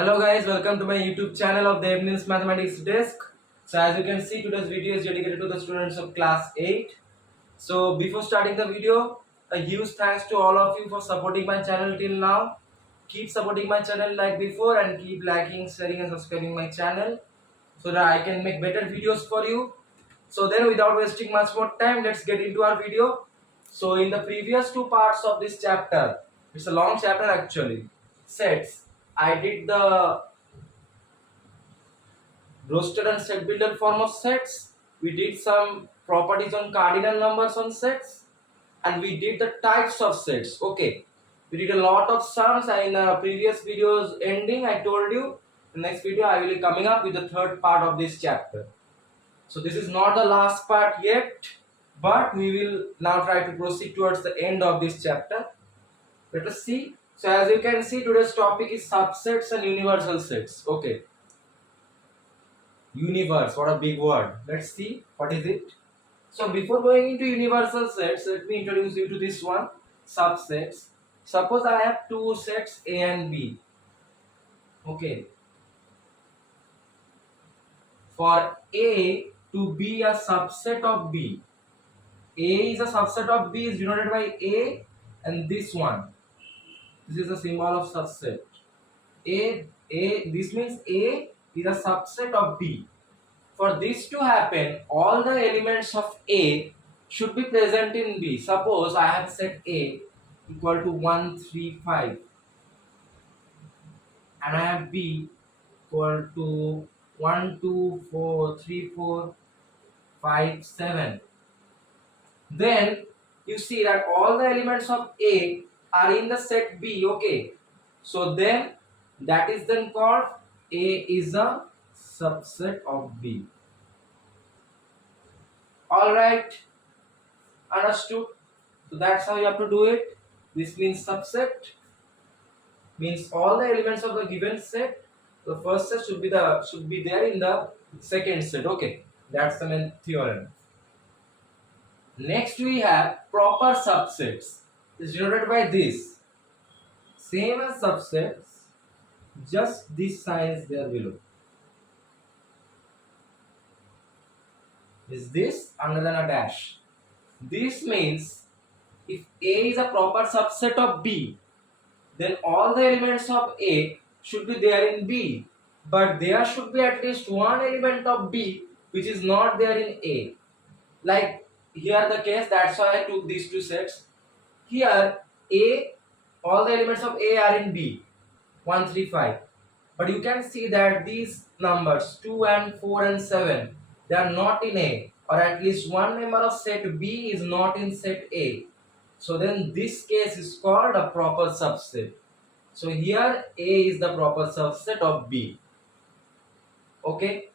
Hello guys, welcome to my YouTube channel of Debneel's Mathematics Desk. So as you can see, today's video is dedicated to the students of class 8. So before starting the video, a huge thanks to all of you for supporting my channel till now. Keep supporting my channel like before and keep liking, sharing and subscribing my channel so that I can make better videos for you. So then without wasting much more time, let's get into our video. So in the previous two parts of this chapter, it's a long chapter actually, sets. I did the roster and set builder form of sets. We did some properties on cardinal numbers on sets, and we did the types of sets. Okay, we did a lot of sums. And in previous videos ending, I told you the next video I will be coming up with the third part of this chapter. So this is not the last part yet, but we will now try to proceed towards the end of this chapter. Let us see. So as you can see, today's topic is subsets and universal sets. Okay. Universe, what a big word. Let's see what is it. So before going into universal sets, let me introduce you to this one, subsets. Suppose I have two sets A and B. Okay. For A to be a subset of B, A is a subset of B is denoted by A, and this one. This is a symbol of subset. This means A is a subset of B. For this to happen, all the elements of A should be present in B. Suppose I have set A equal to 1, 3, 5, and I have B equal to 1, 2, 4, 3, 4, 5, 7. Then you see that all the elements of A are in the set B. Okay, so then that is then called A is a subset of B. All right, understood? So that's how you have to do it. This means subset means all the elements of the given set. The first set should be there in the second set. Okay, that's the main theorem. Next we have proper subsets. It's denoted by this. Same as subsets, just this sign is there below. Is this other than a dash? This means if A is a proper subset of B, then all the elements of A should be there in B, but there should be at least one element of B which is not there in A. Like here the case, that's why I took these two sets. Here A, all the elements of A are in B, 1, 3, 5. But you can see that these numbers 2 and 4 and 7, they are not in A, or at least one member of set B is not in set A. So then this case is called a proper subset. So here A is the proper subset of B. Okay.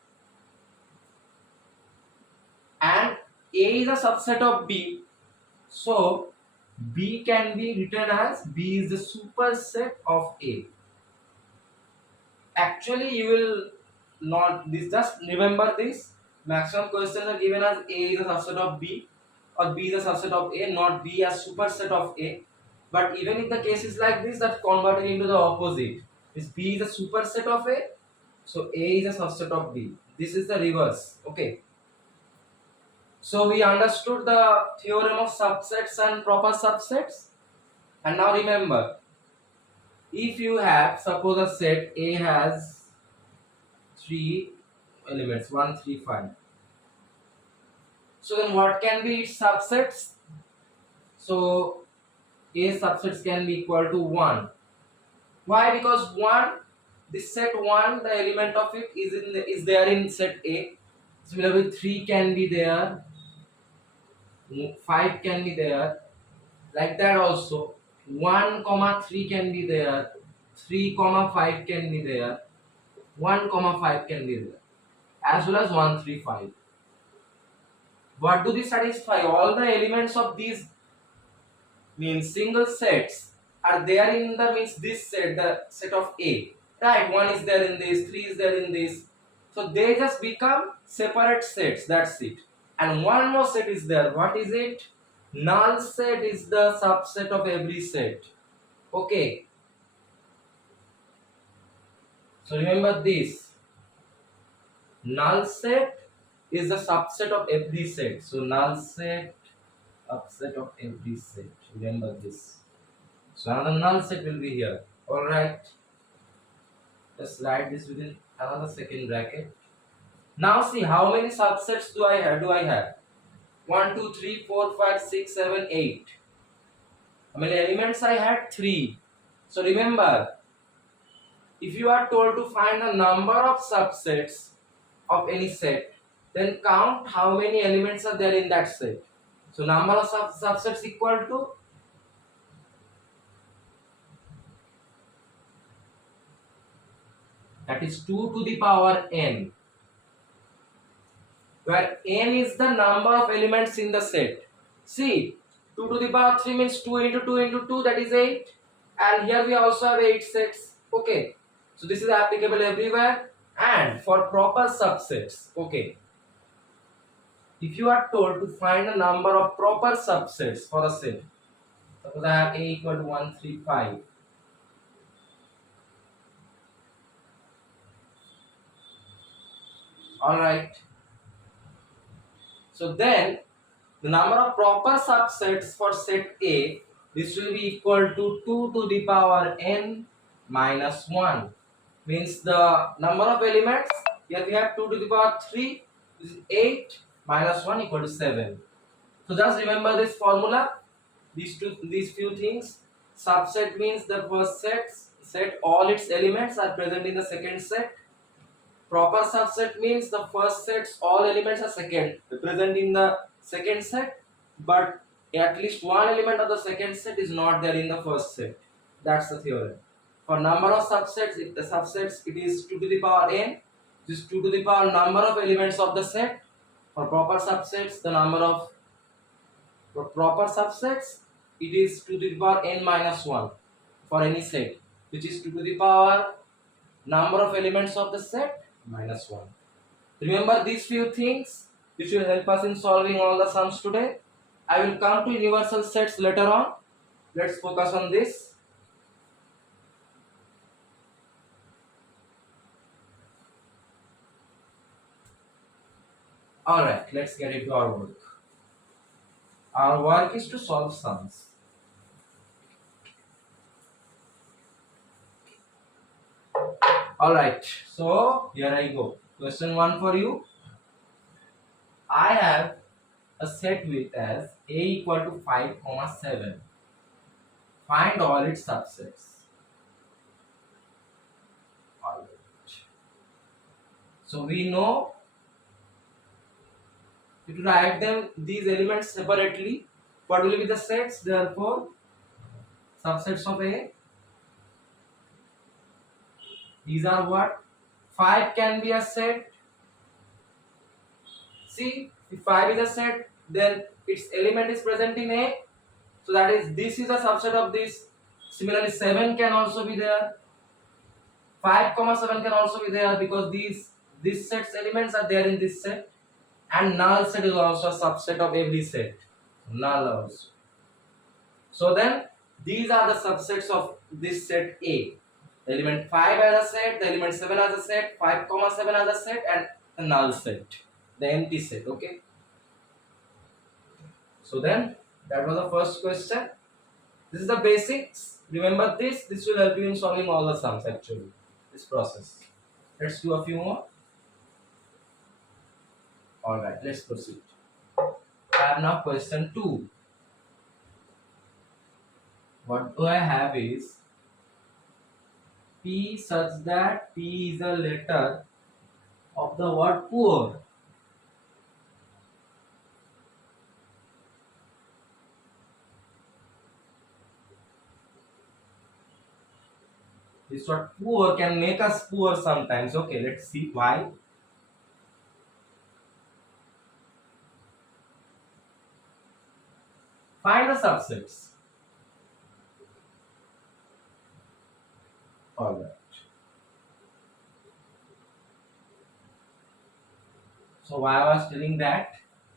And A is a subset of B. So B can be written as B is the superset of A. Actually, you will not this. Just remember this. Maximum questions are given as A is a subset of B or B is a subset of A, not B as superset of A. But even if the case is like this, that converted into the opposite. Is B is a superset of A, so A is a subset of B. This is the reverse. Okay. So we understood the theorem of subsets and proper subsets. And now remember, if you have, suppose a set A has 3 elements, 1, 3, 5. So then what can be its subsets? So A subsets can be equal to 1. Why? Because 1, this set 1, the element of it is there in set A. Similarly 3 can be there, 5 can be there, like that also. 1 comma 3 can be there, 3 comma 5 can be there, 1 comma 5 can be there, as well as 1, 3, 5. What do they satisfy? All the elements of these means single sets are there in the means this set, the set of A. Right, 1 is there in this, 3 is there in this. So they just become separate sets, that's it. And one more set is there. What is it? Null set is the subset of every set. Okay. So remember this, null set is the subset of every set. So null set, subset of every set. Remember this. So another null set will be here. Alright. Just write this within another second bracket. Now see how many subsets do I have? 1, 2, 3, 4, 5, 6, 7, 8. How many elements I had? 3. So remember, if you are told to find the number of subsets of any set, then count how many elements are there in that set. So number of subsets equal to, that is 2 to the power n, where n is the number of elements in the set. See, 2 to the power 3 means 2 into 2 into 2, that is 8. And here we also have 8 sets. Okay. So this is applicable everywhere. And for proper subsets, okay, if you are told to find a number of proper subsets for a set, suppose I have A equal to 1, 3, 5. Alright. So then the number of proper subsets for set A, this will be equal to 2 to the power n minus 1. Means the number of elements, here we have 2 to the power 3, this is 8, minus 1 equal to 7. So just remember this formula, these few things. Subset means the first set all its elements are present in the second set. Proper subset means the first set's all elements are present in the second set, but at least one element of the second set is not there in the first set. That's the theorem. For number of subsets, if the subsets, it is 2 to the power n. This is 2 to the power number of elements of the set. For proper subsets, it is 2 to the power n minus 1 for any set, which is 2 to the power number of elements of the set minus 1. Remember these few things, which will help us in solving all the sums today. I will come to universal sets later on. Let's focus on this. Alright, let's get into our work. Our work is to solve sums. Alright, so here I go. Question 1 for you. I have a set with as A equal to 5, 7. Find all its subsets. Alright. So we know if you write them these elements separately, what will be the sets? Therefore, subsets of A. These are what? 5 can be a set. See, if 5 is a set, then its element is present in A. So that is, this is a subset of this. Similarly, 7 can also be there. 5, 7 can also be there because this set's elements are there in this set. And null set is also a subset of every set. Null also. So then, these are the subsets of this set A. The element 5 as a set, the element 7 as a set, 5, 7 as a set, and the null set, the empty set. Okay. So then, that was the first question. This is the basics. Remember this. This will help you in solving all the sums actually. This process. Let's do a few more. Alright, let's proceed. I have now question 2. What do I have is P such that P is a letter of the word poor. This word poor can make us poor sometimes. Okay, let's see why. Find the subsets. Alright. So why I was telling that,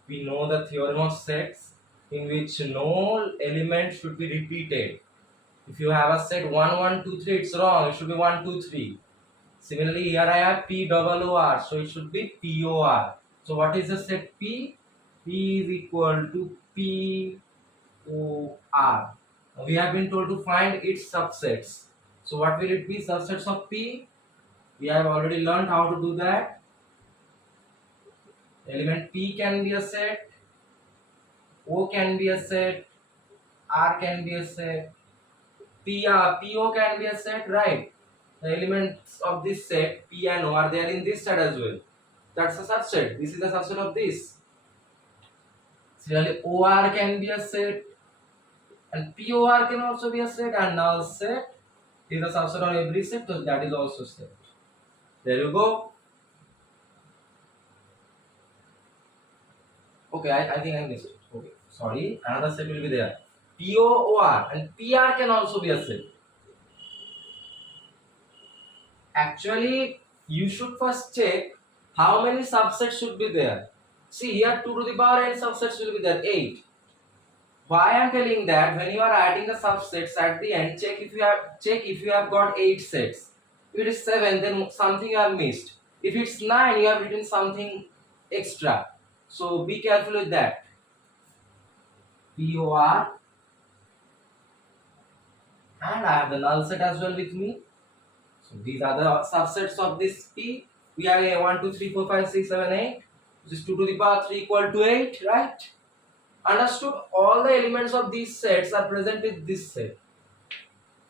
we know the theorem of sets in which no element should be repeated. If you have a set 1, 1, 2, 3, it's wrong. It should be 1, 2, 3. Similarly, here I have P double O R, so it should be POR. So what is the set P? P is equal to POR. We have been told to find its subsets. So what will it be? Subsets of P. We have already learned how to do that. Element P can be a set, O can be a set, R can be a set, PO can be a set, right? The elements of this set P and O are there in this set as well. That's a subset. This is the subset of this. Similarly, OR can be a set and POR can also be a set, and null set is a subset of every set, so that is also set. There you go. Okay, I think I missed it. Okay, sorry. Another set will be there. POR and PR can also be a set. Actually, you should first check how many subsets should be there. See here, 2 to the power n subsets will be there, 8. Why I am telling that, when you are adding the subsets at the end, check if you have got 8 sets. If it is 7, then something you have missed. If it's 9, you have written something extra. So be careful with that. POR, and I have the null set as well with me. So these are the subsets of this P. We have a 1, 2, 3, 4, 5, 6, 7, 8. This is 2 to the power 3 equal to 8, right? Understood? All the elements of these sets are present with this set.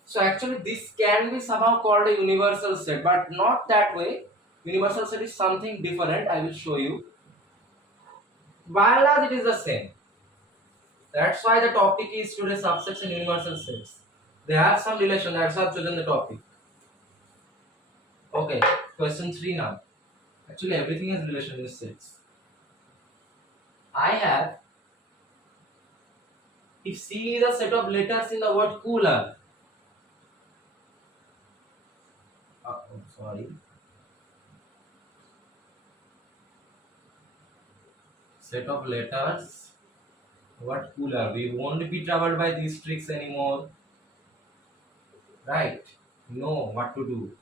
So actually this can be somehow called a universal set, but not that way. Universal set is something different. I will show you. While as it is the same. That's why the topic is today subsets and universal sets. They have some relation. That's why I've chosen the topic. Okay, question 3 now. Actually, everything has relation with sets. I have, if C is a set of letters in the word cooler. Oh, sorry. Set of letters. What cooler? We won't be troubled by these tricks anymore. Right? Know what to do.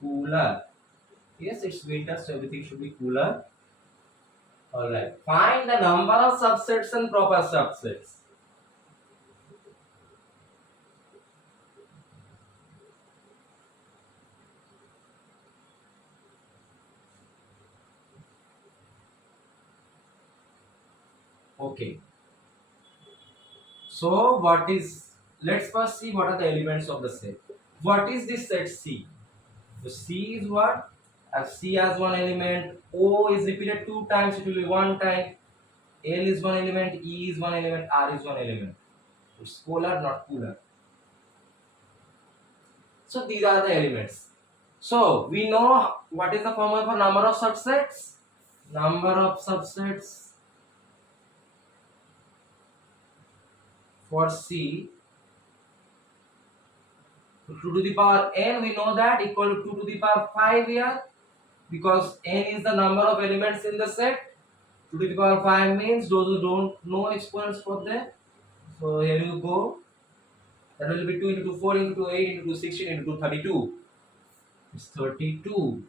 Cooler. Yes, it's winter, so everything should be cooler. Alright. Find the number of subsets and proper subsets. Okay. So let's first see what are the elements of the set. What is this set C? So C is what? As C has one element, O is repeated 2 times, it will be 1 time. L is one element, E is one element, R is one element. It's polar, not cooler. So these are the elements. So we know what is the formula for number of subsets? Number of subsets for C, 2 to the power n, we know that equal to 2 to the power 5 here, because n is the number of elements in the set. 2 to the power 5 means those who don't know exponents for that. So here you go. That will be 2 into 2, 4 into 2, 8 into 2, 16 into 2, 32. It's 32.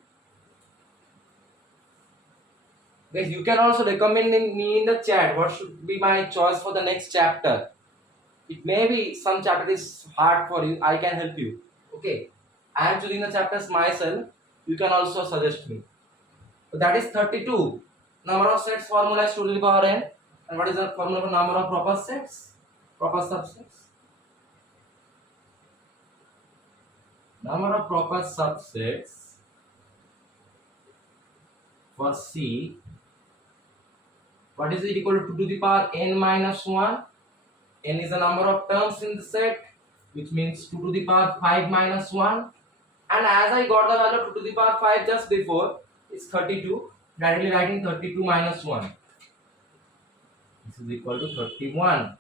Guys, you can also recommend me in the chat what should be my choice for the next chapter. It may be some chapter is hard for you. I can help you. Okay. I am choosing the chapters myself. You can also suggest me. So that is 32. Number of sets formula is 2 to the power n. And what is the formula for number of proper sets? Proper subsets. Number of proper subsets for C. What is it equal to 2 to the power n minus 1? N is the number of terms in the set, which means 2 to the power 5 minus 1. And as I got the value of 2 to the power 5 just before, it's 32. Directly writing 32 minus 1. This is equal to 31.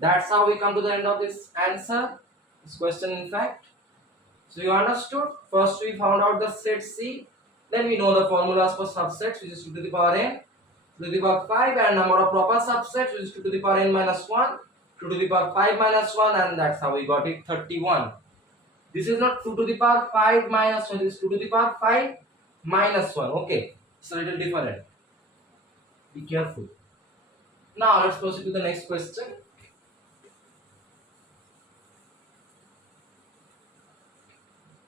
That's how we come to the end of this answer, this question in fact. So you understood? First we found out the set C. Then we know the formulas for subsets, which is 2 to the power n, 2 to the power 5, and number of proper subsets, which is 2 to the power n minus 1, 2 to the power 5 minus 1, and that's how we got it, 31. This is not 2 to the power 5 minus 1. This is 2 to the power 5 minus 1. Okay, it's a little different. Be careful. Now let's proceed to the next question.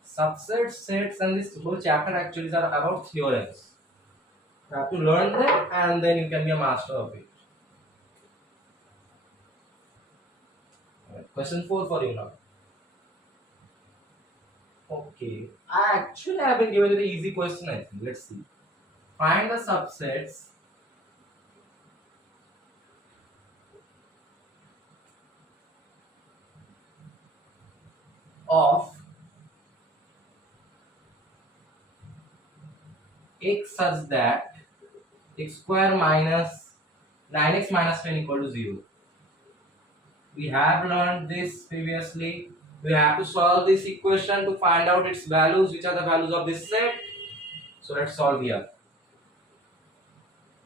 Subsets, sets, and this whole chapter actually are about theorems. You have to learn them and then you can be a master of it. Alright, question 4 for you now. Okay, I actually have been given you the easy question, I think. Let's see. Find the subsets of x such that x square minus 9x minus 10 equal to 0. We have learned this previously. We have to solve this equation to find out its values, which are the values of this set. So let's solve here.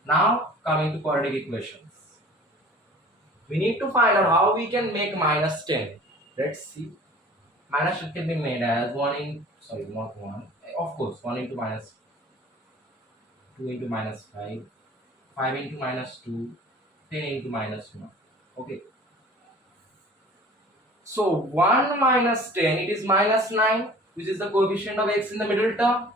Now coming to quadratic equations. We need to find out how we can make minus 10. Let's see. Minus 10 can be made as 1 in, sorry, not 1. Of course, 1 into minus 2 into minus 5, 5 into minus 2, 10 into minus 1. Okay. So 1 minus 10, it is minus 9, which is the coefficient of x in the middle term.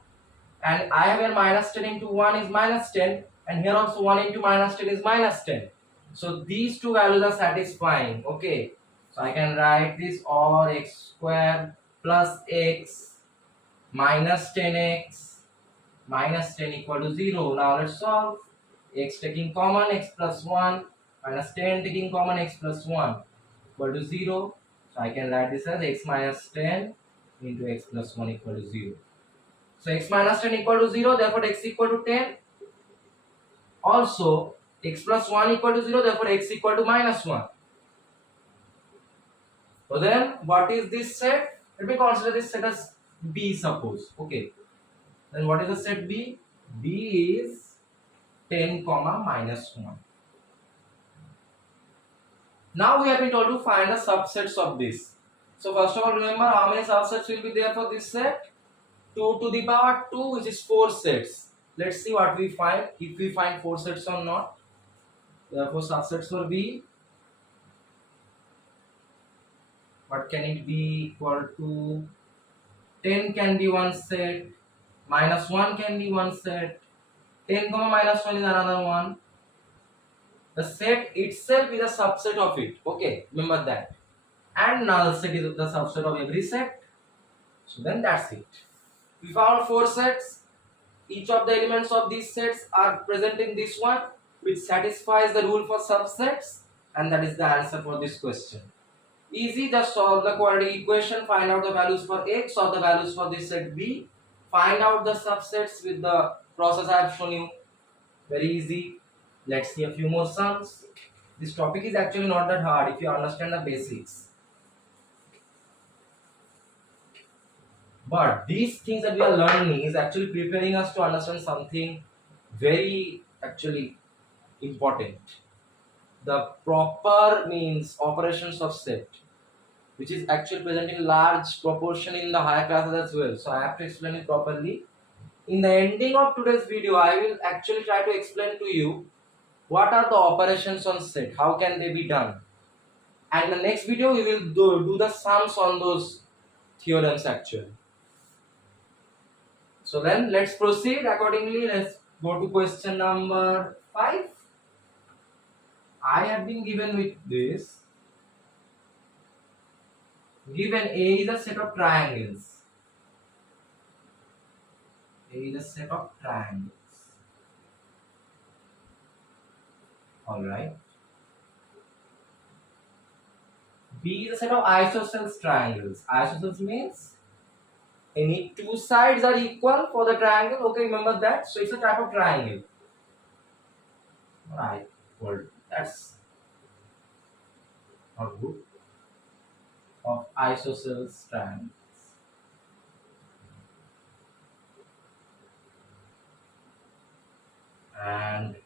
And I have here minus 10 into 1 is minus 10. And here also 1 into minus 10 is minus 10. So these two values are satisfying. Okay. So I can write this, or x square plus x minus 10x minus 10 equal to 0. Now let's solve. X taking common, x plus 1 minus 10 taking common, x plus 1 equal to 0. So I can write this as x minus 10 into x plus 1 equal to 0. So x minus 10 equal to 0, therefore x equal to 10. Also x plus 1 equal to 0, therefore x equal to minus 1. So then what is this set? Let me consider this set as B, suppose. Okay. Then what is the set B? B is 10 comma minus 1. Now we have been told to find the subsets of this. So first of all, remember how many subsets will be there for this set? 2 to the power 2, which is 4 sets. Let's see what we find, if we find 4 sets or not. Therefore subsets for B, what can it be? Equal to 10 can be one set, minus 1 can be one set, 10 comma minus 1 is another one. The set itself is a subset of it. Okay, remember that. And null set is the subset of every set. So then that's it. We found 4 sets. Each of the elements of these sets are present in this one, which satisfies the rule for subsets, and that is the answer for this question. Easy, just solve the quadratic equation, find out the values for x or the values for this set B, find out the subsets with the process I have shown you. Very easy. Let's see a few more sums. This topic is actually not that hard if you understand the basics. But these things that we are learning is actually preparing us to understand something very actually important. The proper means operations of set, which is actually present in large proportion in the higher classes as well. So I have to explain it properly. In the ending of today's video, I will actually try to explain to you what are the operations on set, how can they be done. And in the next video, we will do the sums on those theorems actually. So then let's proceed accordingly. Let's go to question number 5. I have been given with this. Given A is a set of triangles. A is a set of triangles. Alright. B is a set of isosceles triangles. Isosceles means any two sides are equal for the triangle. Okay, remember that. So it's a type of triangle. Right. Well, that's not good. Of isosceles triangles. And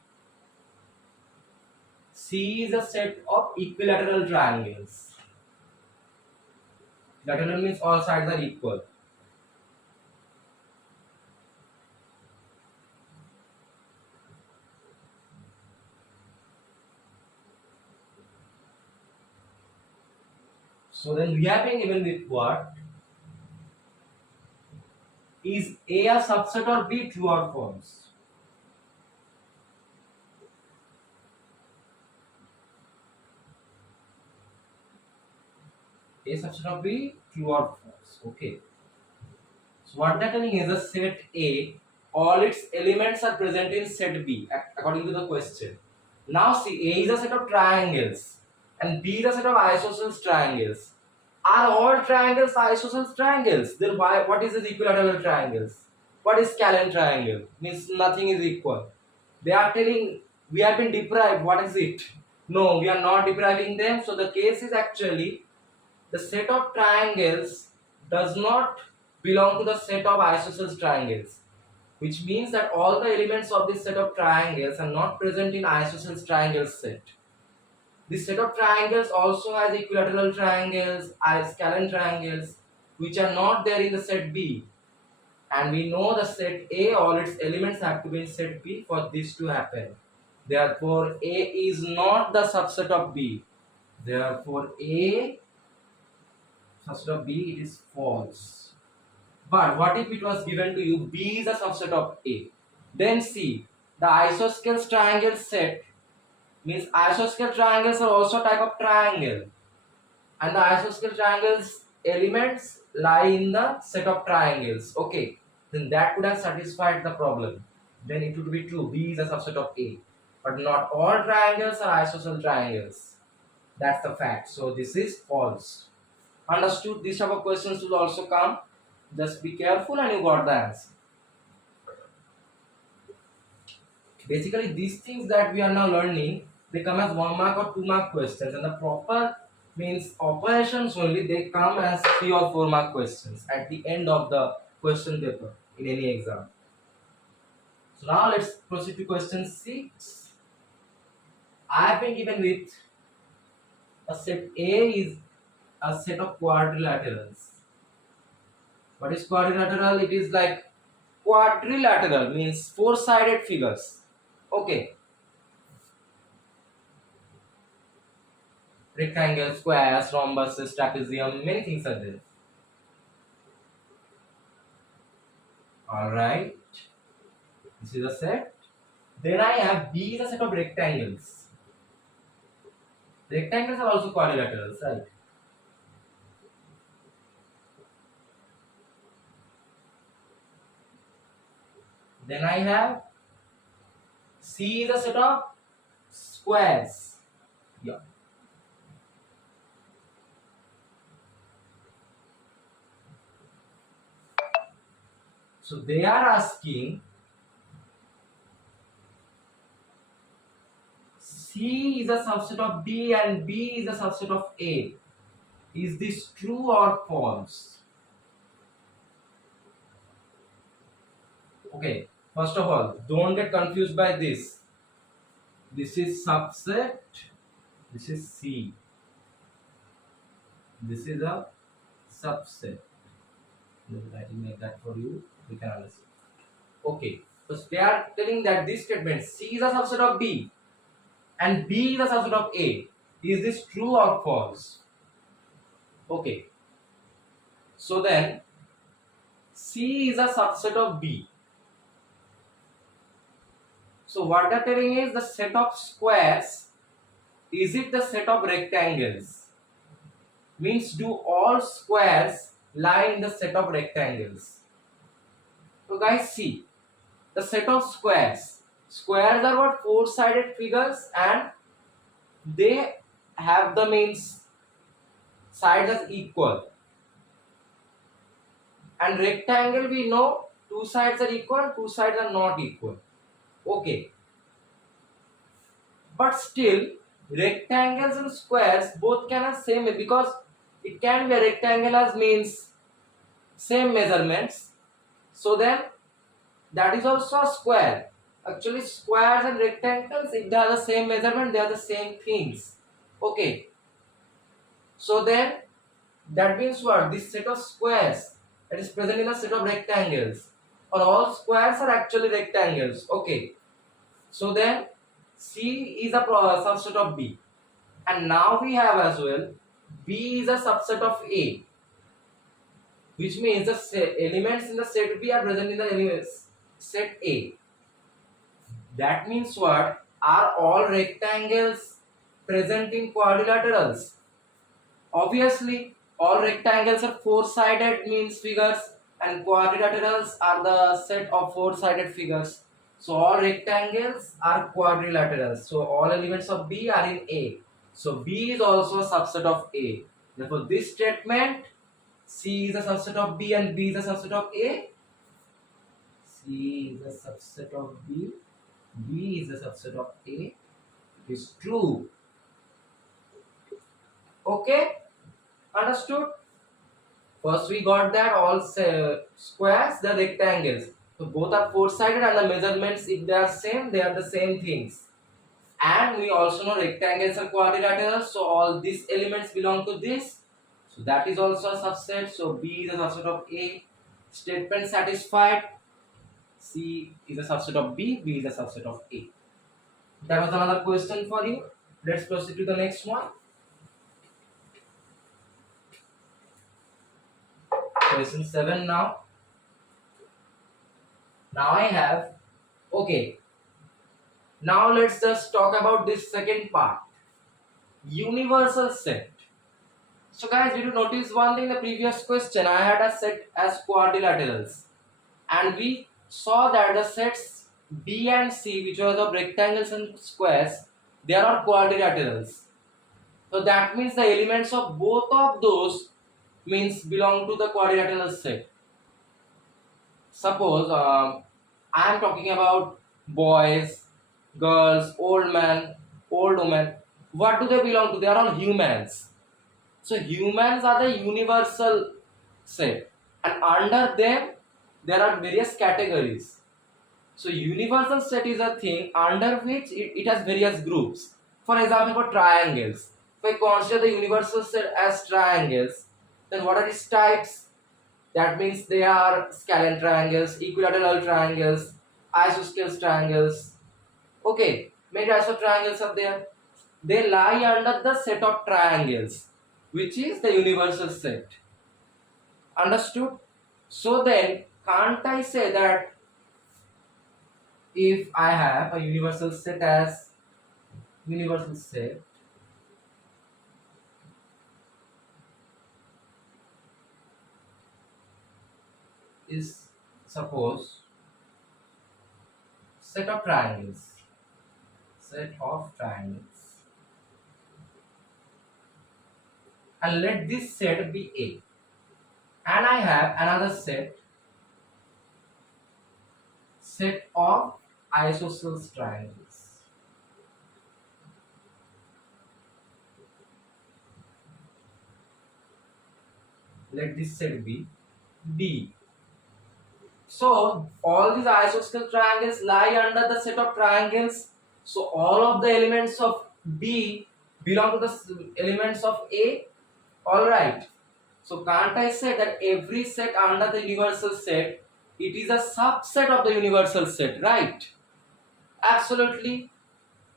C is a set of equilateral triangles. That alone means all sides are equal. So then we have been given with what? Is A subset or B, true or false? A subset of B, true or false? Okay. So what they're telling is a set A, all its elements are present in set B according to the question. Now see, A is a set of triangles and B is a set of isosceles triangles. Are all triangles isosceles triangles? Then why? What is this equilateral triangles? What is scalene triangle? Means nothing is equal. They are telling we have been deprived. What is it? No, we are not depriving them. So the case is actually the set of triangles does not belong to the set of isosceles triangles, which means that all the elements of this set of triangles are not present in isosceles triangles set. This set of triangles also has equilateral triangles, scalene triangles, which are not there in the set B. And we know the set A, all its elements have to be in set B for this to happen. Therefore, A is not the subset of B. Therefore, A subset of B, it is false. But what if it was given to you B is a subset of A? Then see, the isosceles triangle set means isosceles triangles are also a type of triangle, and the isosceles triangles elements lie in the set of triangles. Okay, then that would have satisfied the problem. Then it would be true, B is a subset of A. But not all triangles are isosceles triangles. That's the fact. So this is false. Understood? These type of questions will also come. Just be careful and you got the answer. Basically, these things that we are now learning, they come as 1 mark or 2 mark questions, and the proper means operations only, they come as 3 or 4 mark questions at the end of the question paper in any exam. So now let's proceed to question 6. I have been given with a set A is a set of quadrilaterals. What is quadrilateral? It is like quadrilateral means four-sided figures. Okay. Rectangle, squares, rhombuses, trapezium, many things are there. Alright. This is a set. Then I have B is a set of rectangles. Rectangles are also quadrilaterals, right? Then I have C is a set of squares. Yeah. So they are asking C is a subset of B and B is a subset of A. Is this true or false? Okay, first of all, don't get confused by this. This is subset, this is C. This is a subset. I will make that for you. We can understand. Okay, so they are telling that this statement C is a subset of B and B is a subset of A. Is this true or false? Okay, so then C is a subset of B. So what they are telling is the set of squares, is it the set of rectangles? Means do all squares lie in the set of rectangles? So guys, see, the set of squares. Squares are what? Four-sided figures, and they have the means sides as equal. And rectangle, we know two sides are equal, two sides are not equal. Okay. But still, rectangles and squares both can have same, because it can be a rectangle as means same measurements. So then that is also a square. Actually, squares and rectangles, if they are the same measurement, they are the same things. Okay. So then That means what? This set of squares that is present in a set of rectangles, or all squares are actually rectangles. Okay. So then C is a subset of B, and now we have as well B is a subset of A, which means the elements in the set B are present in the elements set A. That means what? Are all rectangles present in quadrilaterals? Obviously, all rectangles are four-sided means figures, and quadrilaterals are the set of four-sided figures. So all rectangles are quadrilaterals. So all elements of B are in A. So B is also a subset of A. Therefore, this statement, C is a subset of B and B is a subset of A. C is a subset of B. B is a subset of A. Is true. Okay, understood? First we got that all squares, the rectangles. So both are four-sided and the measurements, if they are same, they are the same things. And we also know rectangles are quadrilaterals, so all these elements belong to this. So that is also a subset. So B is a subset of A. Statement satisfied. C is a subset of B. B is a subset of A. That was another question for you. Let's proceed to the next one. Question 7 now. Now I have, okay. Now let's just talk about this second part. Universal set. So guys, did you notice one thing in the previous question? I had a set as quadrilaterals. And we saw that the sets B and C, which was of rectangles and squares, they are quadrilaterals. So that means the elements of both of those means belong to the quadrilateral set. Suppose I am talking about boys, girls, old man, old woman. What do they belong to? They are all humans. So humans are the universal set, and under them there are various categories. So universal set is a thing under which it has various groups. For example, for triangles, if I consider the universal set as triangles, then what are its types? That means they are scalene triangles, equilateral triangles, isosceles triangles. Okay, many types of triangles are there. They lie under the set of triangles, which is the universal set. Understood? So then, can't I say that if I have a universal set as universal set is, suppose, set of triangles, and let this set be A, and I have another set of isosceles triangles. Let this set be B. So all these isosceles triangles lie under the set of triangles. So all of the elements of B belong to the elements of A. All right. So can't I say that every set under the universal set, it is a subset of the universal set, right? Absolutely.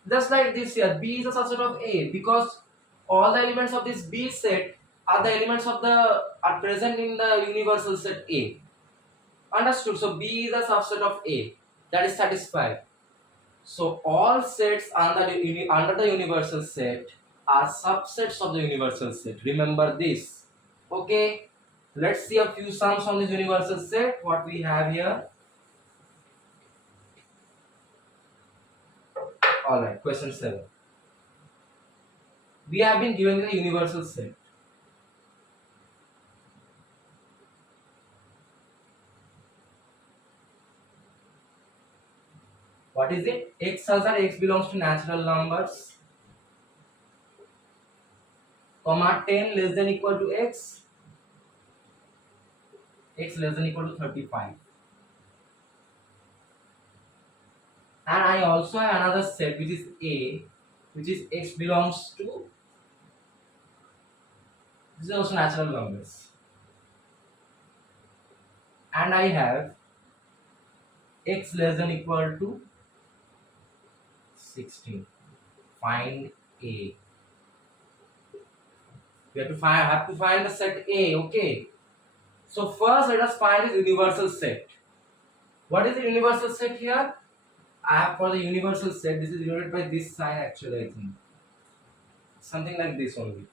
Just like this here, B is a subset of A because all the elements of this B set are the elements of the are present in the universal set A. Understood? So B is a subset of A. That is satisfied. So all sets under the universal set are subsets of the universal set. Remember this. Okay. Let's see a few sums on this universal set. What we have here. Alright, question 7. We have been given the universal set. What is it? X such that X belongs to natural numbers, comma 10 less than equal to X, X less than equal to 35. And I also have another set which is A, which is X belongs to This is also natural numbers. And I have x less than equal to 16. Find A. We have to find the set A. Okay. So first let us find the universal set. What is the universal set here? I have for the universal set, this is denoted by this sign actually, I think. Something like this only.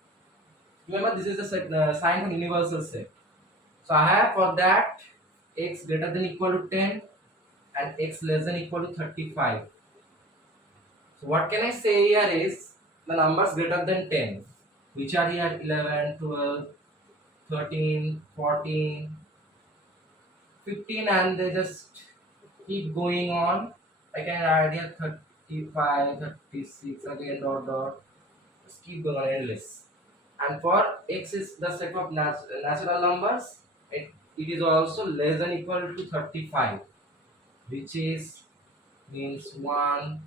Remember, this is the set, sign for universal set. So I have for that x greater than equal to 10 and x less than equal to 35. So what can I say here is the numbers greater than 10, which are here 11, 12, 13, 14, 15, and they just keep going on. I can add here 35, 36, again dot dot. Just keep going on endless. And for x is the set of natural numbers, it is also less than equal to 35, which is means 1,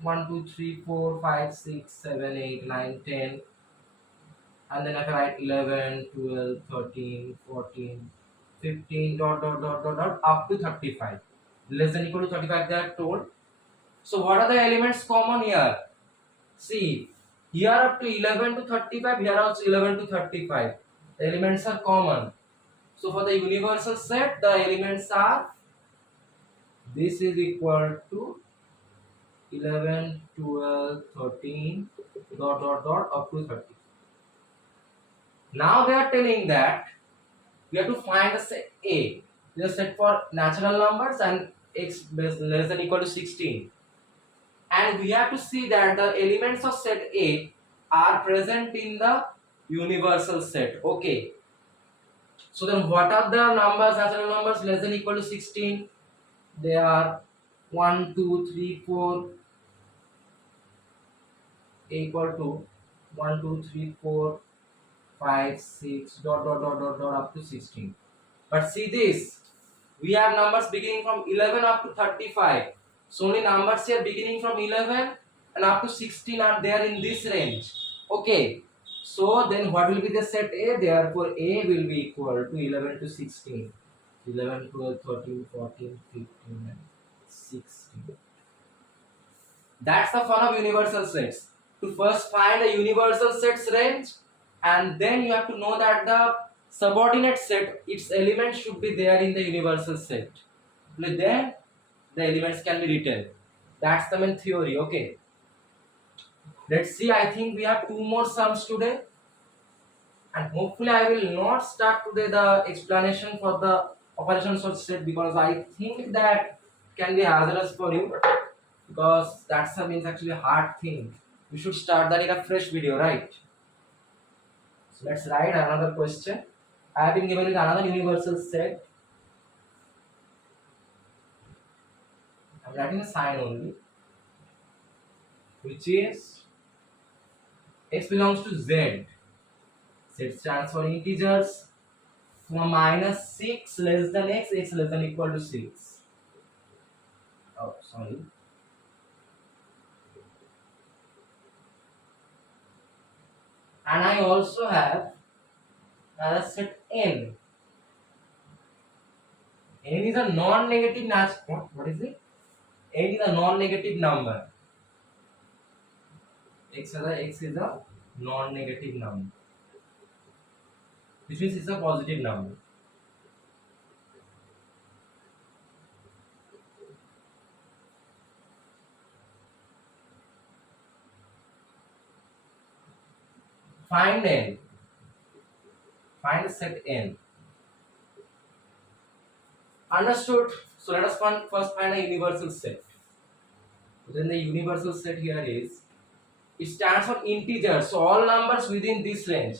1, 2, 3, 4, 5, 6, 7, 8, 9, 10, and then I can write 11, 12, 13, 14, 15, dot dot dot dot dot up to 35. Less than equal to 35 they are told. So what are the elements common here? See, here up to 11 to 35, here also 11 to 35. The elements are common. So for the universal set, the elements are, this is equal to 11, 12, 13, dot dot dot up to 30. Now they are telling that we have to find the set A. We are set for natural numbers and x less than equal to 16. And we have to see that the elements of set A are present in the universal set. Okay. So then what are the numbers, natural numbers less than equal to 16? They are 1, 2, 3, 4 equal to 1, 2, 3, 4, 5, 6 dot dot dot dot dot up to 16. But see this, we have numbers beginning from 11 up to 35. So only numbers here beginning from 11 and up to 16 are there in this range. Okay. So then what will be the set A? Therefore A will be equal to 11 to 16. 11, 12, 13, 14, 15 and 16. That's the fun of universal sets. To first find a universal set's range, and then you have to know that the subordinate set, its elements should be there in the universal set. Only then the elements can be written. That's the main theory. Okay. Let's see. I think we have two more sums today, and hopefully I will not start today the explanation for the operations of set, because I think that can be hazardous for you, because that's a means actually a hard thing. We should start that in a fresh video, right? So let's write another question. I have been given with another universal set. I'm writing a sign only, which is x belongs to z. Z stands for integers from minus 6 less than x less than equal to 6. Oh, sorry. And I also have another set n. N is a non-negative what is it? N is a non-negative number. X is a non-negative number, which means it's a positive number. Find n. Find set n. Understood? So let us first find a universal set. Then the universal set here is, it stands for integers, so all numbers within this range.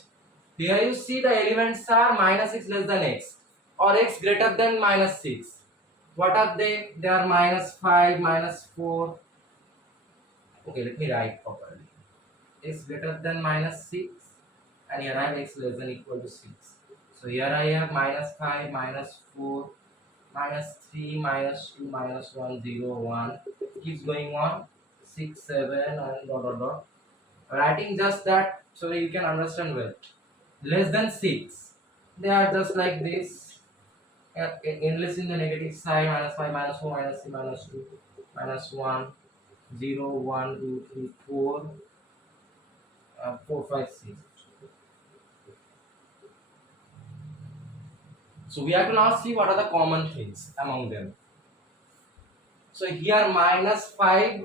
Here you see the elements are minus 6 less than x, or x greater than minus 6. What are they? They are minus 5, minus 4. Okay, let me write properly. X greater than minus 6, and here I have x less than equal to 6. So here I have minus 5, minus 4, minus 3, minus 2, minus 1, 0, 1. Keeps going on. 6, 7, and dot dot dot. Writing just that so that you can understand well. less than 6, they are just like this, endless in the negative side, minus 5, minus 4, minus 3, minus 2, minus 1, 0, 1, 2, 3, 4, 4, 5, 6. So we have to now see what are the common things among them. So here minus 5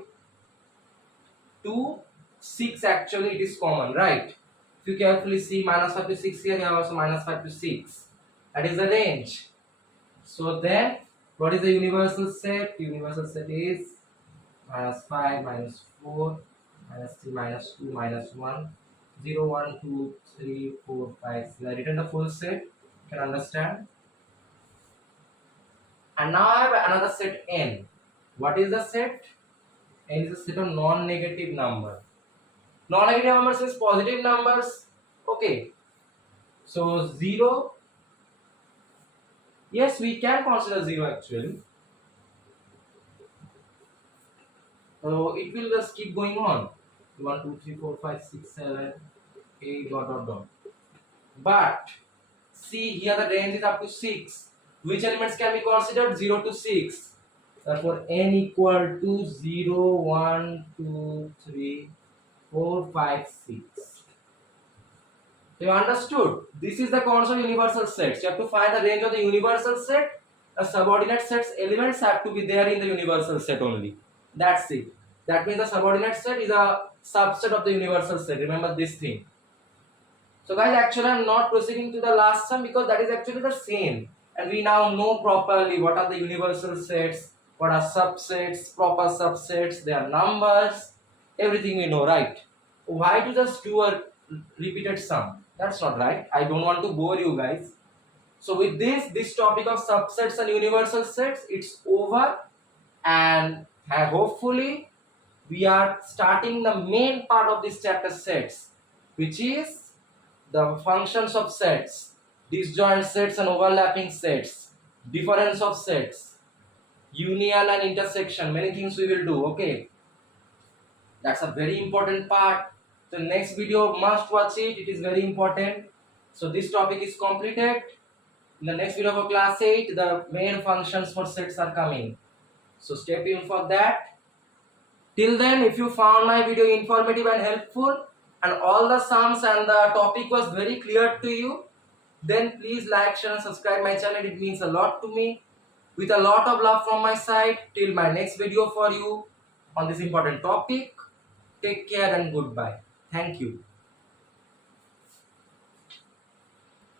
to 6, actually it is common, right? If you carefully see minus 5 to 6, here you have also minus 5 to 6. That is the range. So then what is the universal set? Universal set is minus 5, minus 4, minus 3, minus 2, minus 1, 0, 1, 2, 3, 4, 5, 6. I written the full set, you can understand. And now I have another set n. What is the set? N is a set of non-negative number. Non-negative numbers is positive numbers. Okay. So 0. Yes, we can consider 0 actually. So it will just keep going on. 1, 2, 3, 4, 5, 6, 7, 8, dot dot dot. But see here the range is up to 6. Which elements can be considered? 0 to 6. Therefore n equal to 0, 1, 2, 3, 4, 5, 6. You understood? This is the concept of universal sets. You have to find the range of the universal set. The subordinate sets elements have to be there in the universal set only. That's it. That means the subordinate set is a subset of the universal set. Remember this thing. So guys, actually I'm not proceeding to the last sum because that is actually the same. And we now know properly what are the universal sets, what are subsets, proper subsets, their numbers, everything we know, right? Why to just do a repeated sum? That's not right. I don't want to bore you guys. So with this topic of subsets and universal sets, it's over, and hopefully we are starting the main part of this chapter, sets, which is the functions of sets, disjoint sets and overlapping sets, difference of sets, union and intersection, many things we will do. Okay, that's a very important part. The next video must watch it, it is very important. So this topic is completed. In the next video of class 8, the main functions for sets are coming. So stay tuned for that. Till then, if you found my video informative and helpful, and all the sums and the topic was very clear to you, then please like, share and subscribe my channel. It means a lot to me. With a lot of love from my side, till my next video for you on this important topic. Take care and goodbye. Thank you.